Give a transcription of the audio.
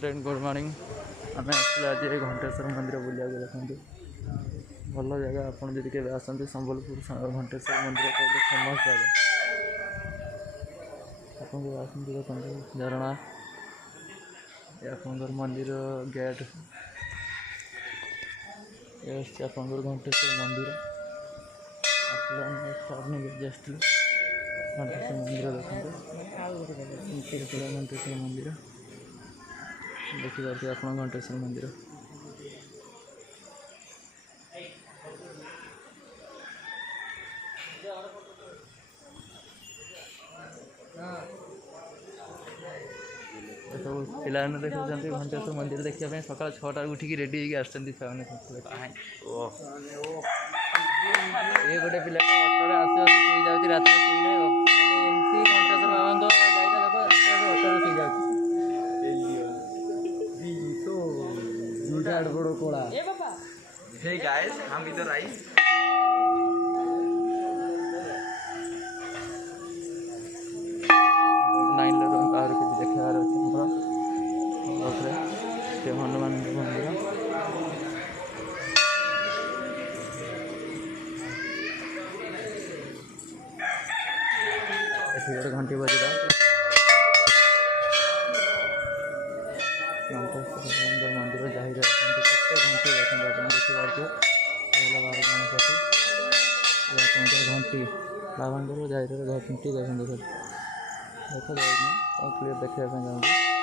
friend good morning आम आसला आज घंटेश्वर मंदिर बुला देखते भल जगह आपड़ जब के आसती संबलपुर घंटेश्वर मंदिर कहले फेमस जगह आपको आसती देखते झरणा आपंकर मंदिर गेट आपंकर घंटेश्वर मंदिर घंटेश्वर मंदिर देखते घंटेश्वर मंदिर देखिए आप घंटेश्वर मंदिर सब पिला देखा घंटेश्वर मंदिर देखा सकाल 6टा उठिक रेडी ये गोटे पिला अटोरे आसी जाऊँगी रात घंटेश्वर बाबा अटोरे शुई जाऊँगी बड़ो कोड़ा Hey guys, हम इधर आई देखार अच्छे हनुमान मंदिर गोटे घंटी बजरा मंदिर जाहिर घंटी देखिए घंटी बाबा जाहिर घंटी देखते देखा क्लियर देखा